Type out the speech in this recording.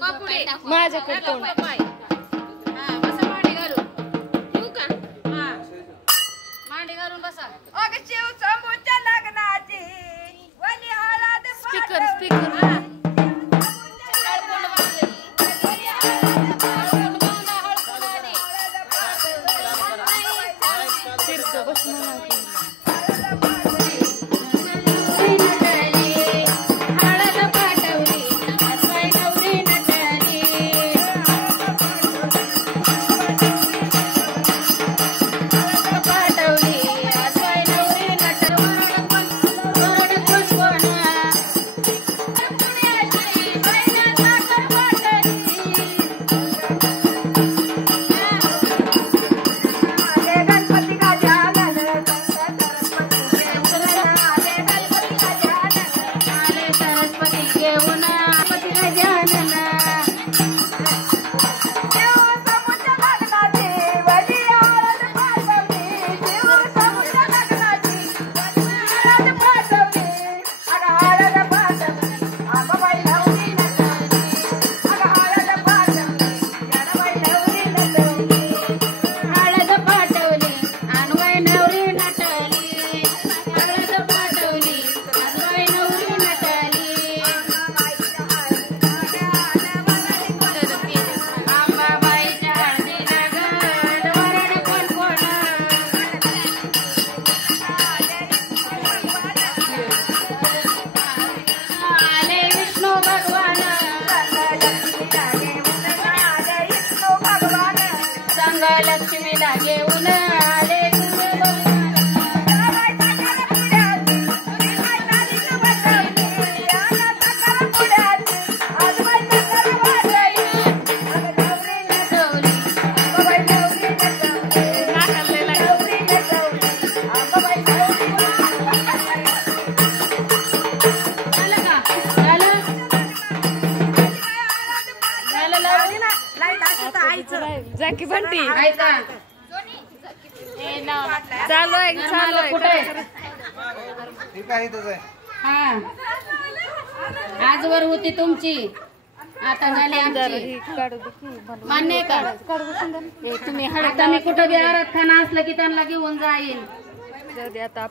माझ्याकडे तोंड बसा मांडी घालून ठेवू का हा मांडी घालून बसा अगं शिव समूच्या लग्नाची वली हळद स्पीकर स्पीकर लक्ष्मी लागे उन आले जाकी बंटी चालू आहे कुठे ठीक आहे इथंच आहे हा आजवर होती तुमची आता झाली आमची मान्य का तुम्ही हळद मी कुठं बी आरात खाना असलं की त्यांना घेऊन जाईल आता